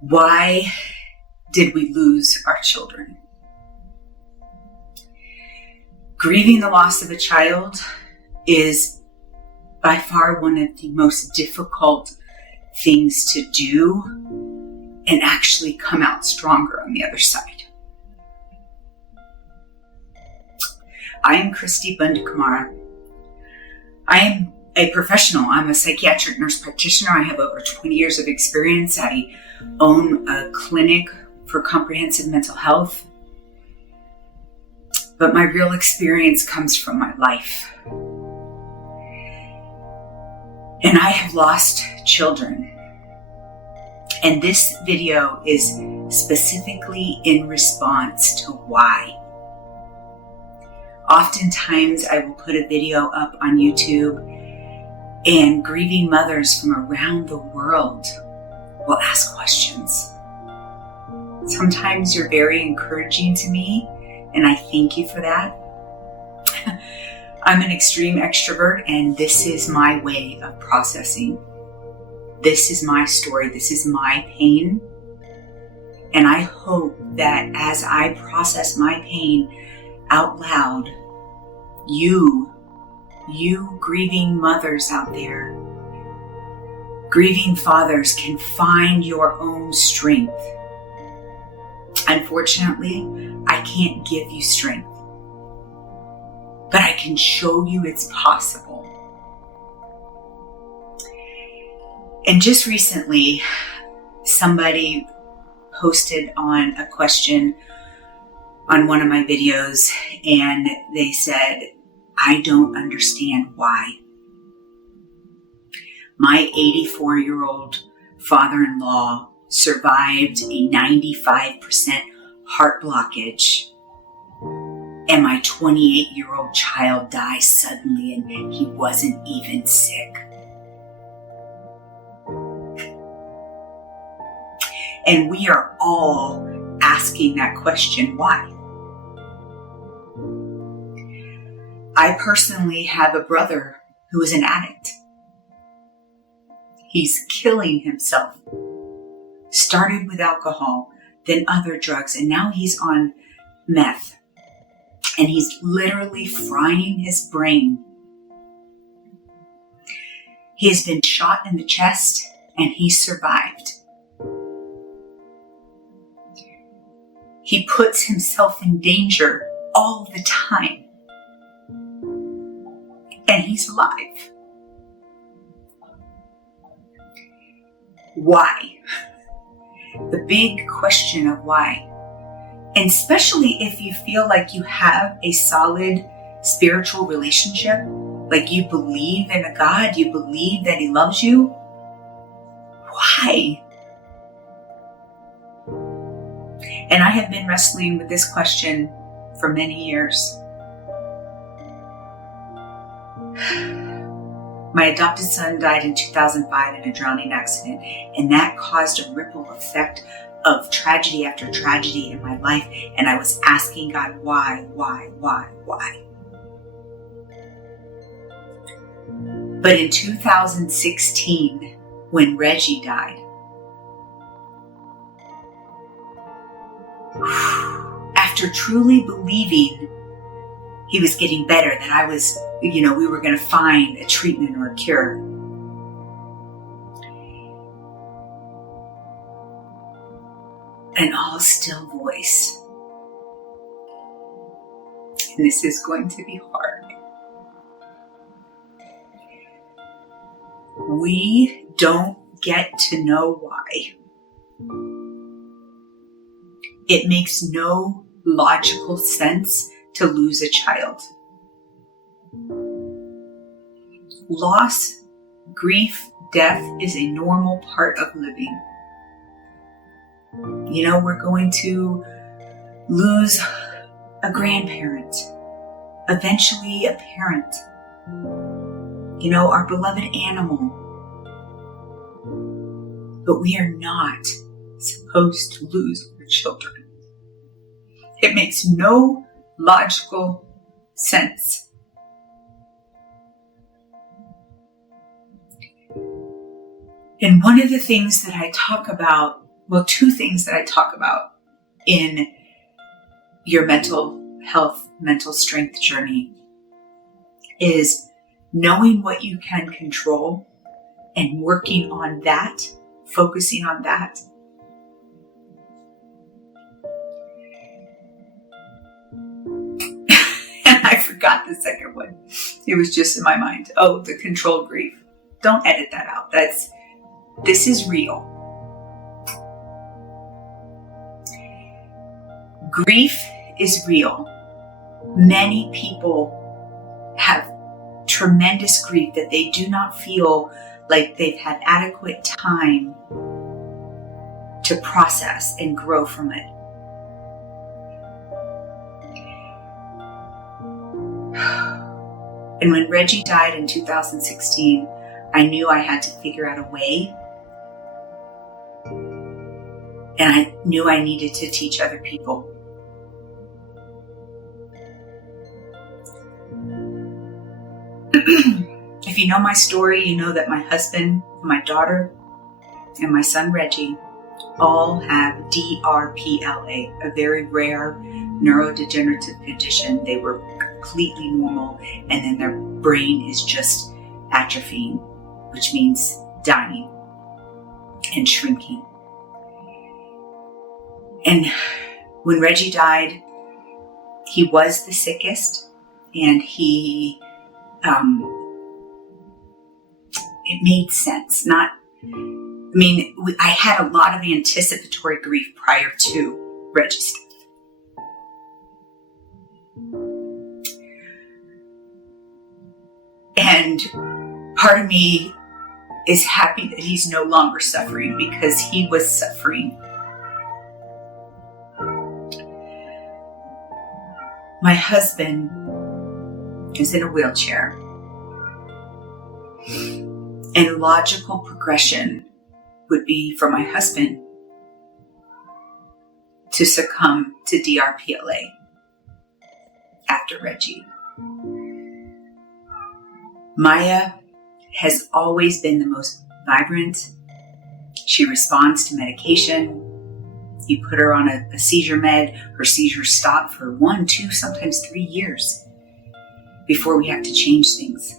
Why did we lose our children? Grieving the loss of a child is by far one of the most difficult things to do and actually come out stronger on the other side. I am Cristi Bundukamra. I am a professional. I'm a psychiatric nurse practitioner. I have over 20 years of experience. I own a clinic for comprehensive mental health. But my real experience comes from my life. And I have lost children. And this video is specifically in response to why. Oftentimes I will put a video up on YouTube and grieving mothers from around the world will ask questions. Sometimes you're very encouraging to me, and I thank you for that. I'm an extreme extrovert, and this is my way of processing. This is my story. This is my pain. And I hope that as I process my pain out loud, you grieving mothers out there, grieving fathers, can find your own strength. Unfortunately, I can't give you strength, but I can show you it's possible. And just recently, somebody posted on a question on one of my videos, and they said, I don't understand why. My 84-year-old father-in-law survived a 95% heart blockage, and my 28-year-old child died suddenly, and he wasn't even sick. And we are all asking that question, why? I personally have a brother who is an addict. He's killing himself. Started with alcohol, then other drugs, and now he's on meth. And he's literally frying his brain. He has been shot in the chest, and he survived. He puts himself in danger all the time. And he's alive. Why? The big question of why. And especially if you feel like you have a solid spiritual relationship, like you believe in a God, you believe that He loves you. Why? And I have been wrestling with this question for many years. My adopted son died in 2005 in a drowning accident, and that caused a ripple effect of tragedy after tragedy in my life, and I was asking God, why? But in 2016, when Reggie died, after truly believing he was getting better, that I was, we were going to find a treatment or a cure. An all-still voice. And this is going to be hard. We don't get to know why. It makes no logical sense to lose a child. Loss, grief, death is a normal part of living. We're going to lose a grandparent, eventually a parent, our beloved animal. But we are not supposed to lose our children. It makes no logical sense. And one of the things that I talk about Well, two things that I talk about in your mental health, mental strength journey is knowing what you can control and working on that, focusing on that. And I forgot the second one. It was just in my mind. Oh, the controlled grief. Don't edit that out. This is real. Grief is real. Many people have tremendous grief that they do not feel like they've had adequate time to process and grow from it. And when Reggie died in 2016, I knew I had to figure out a way. And I knew I needed to teach other people. If you know my story, you know that my husband, my daughter, and my son Reggie all have DRPLA, a very rare neurodegenerative condition. They were completely normal, and then their brain is just atrophying, which means dying and shrinking. And when Reggie died, he was the sickest, and it made sense. I had a lot of anticipatory grief prior to Reggie's death. And part of me is happy that he's no longer suffering, because he was suffering. My husband is in a wheelchair, and logical progression would be for my husband to succumb to DRPLA after Reggie. Maya has always been the most vibrant. She responds to medication. You put her on a seizure med, her seizures stop for 1, 2, sometimes 3 years before we have to change things.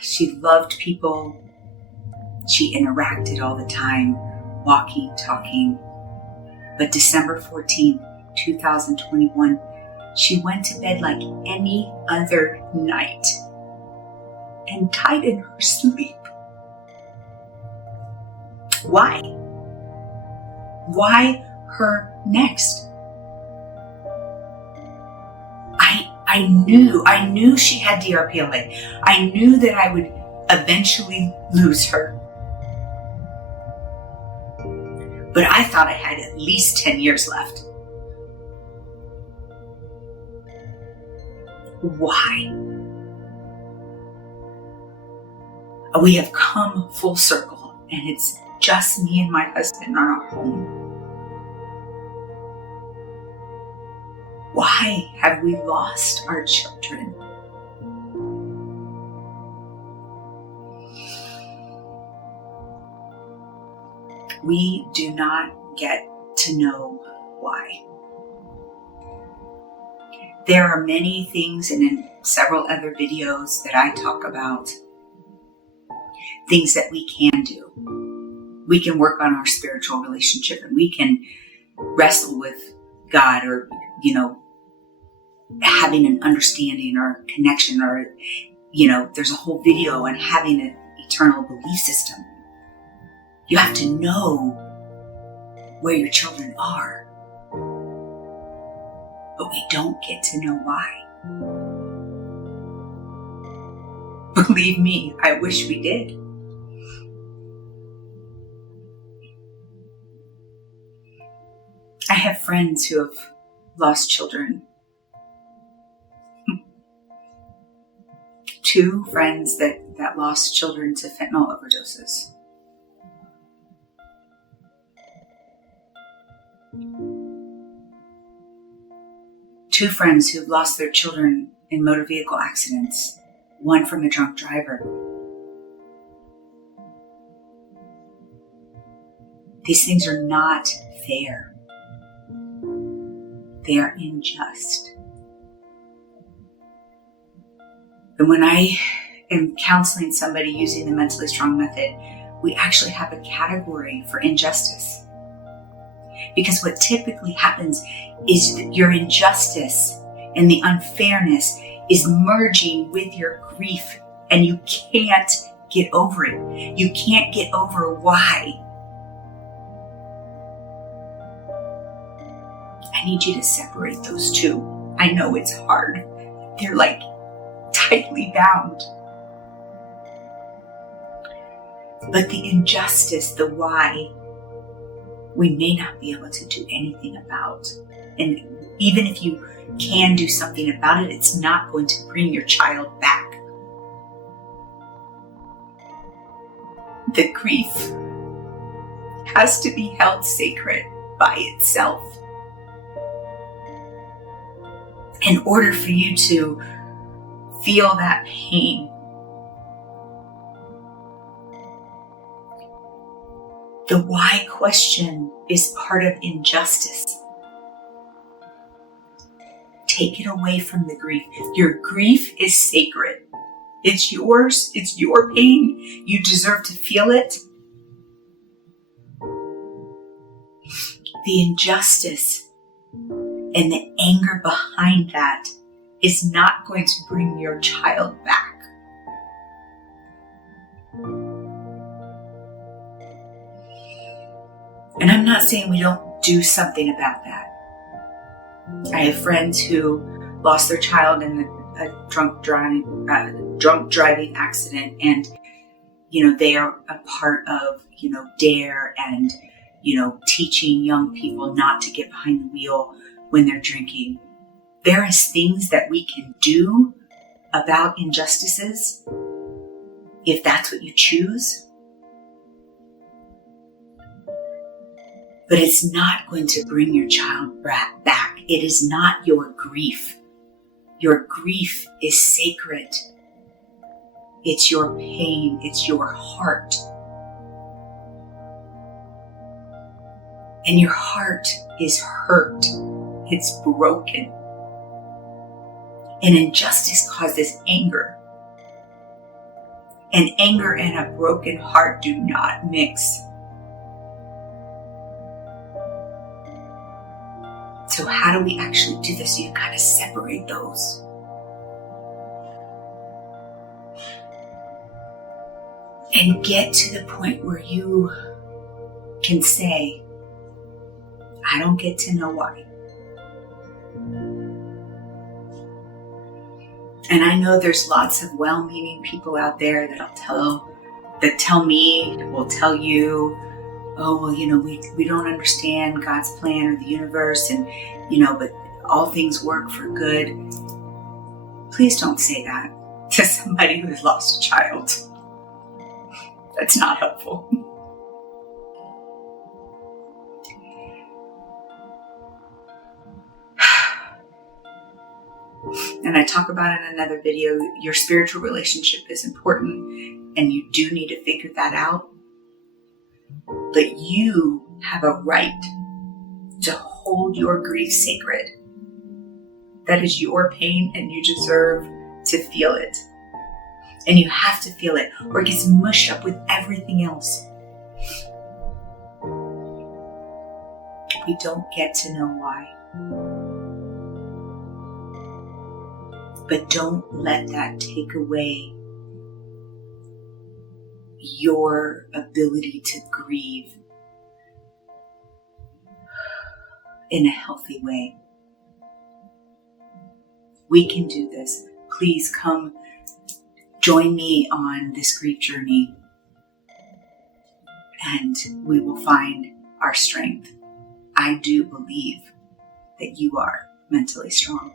She loved people. She interacted all the time, walking, talking. But December 14th, 2021, she went to bed like any other night and died in her sleep. Why? Why her next? I knew she had DRPLA. I knew that I would eventually lose her. But I thought I had at least 10 years left. Why? We have come full circle, and it's just me and my husband in our home. Why have we lost our children? We do not get to know why. There are many things, and in several other videos that I talk about, things that we can do. We can work on our spiritual relationship, and we can wrestle with God, or, having an understanding or connection, or, there's a whole video on having an eternal belief system. You have to know where your children are, but we don't get to know why. Believe me, I wish we did. I have friends who have lost children. 2 friends that lost children to fentanyl overdoses. Two friends who've lost their children in motor vehicle accidents, one from a drunk driver. These things are not fair. They are unjust. And when I am counseling somebody using the mentally strong method, we actually have a category for injustice. Because what typically happens is that your injustice and the unfairness is merging with your grief, and you can't get over it. You can't get over why. I need you to separate those two. I know it's hard. They're like tightly bound. But the injustice, the why, we may not be able to do anything about. And even if you can do something about it, it's not going to bring your child back. The grief has to be held sacred by itself. In order for you to feel that pain, the why question is part of injustice. Take it away from the grief. Your grief is sacred. It's yours. It's your pain. You deserve to feel it. The injustice and the anger behind that is not going to bring your child back. And I'm not saying we don't do something about that. I have friends who lost their child in a drunk driving accident, and they are a part of DARE and teaching young people not to get behind the wheel when they're drinking. There is things that we can do about injustices if that's what you choose. But it's not going to bring your child back. It is not your grief. Your grief is sacred. It's your pain. It's your heart. And your heart is hurt. It's broken. And injustice causes anger. And anger and a broken heart do not mix. So how do we actually do this? You've got to separate those. And get to the point where you can say, I don't get to know why. And I know there's lots of well-meaning people out there that tell me, will tell you, oh, well, we don't understand God's plan or the universe, and, but all things work for good. Please don't say that to somebody who has lost a child. That's not helpful. And I talk about in another video, your spiritual relationship is important, and you do need to figure that out. But you have a right to hold your grief sacred. That is your pain, and you deserve to feel it. And you have to feel it, or it gets mushed up with everything else. We don't get to know why. But don't let that take away your ability to grieve in a healthy way. We can do this. Please come join me on this grief journey, and we will find our strength. I do believe that you are mentally strong.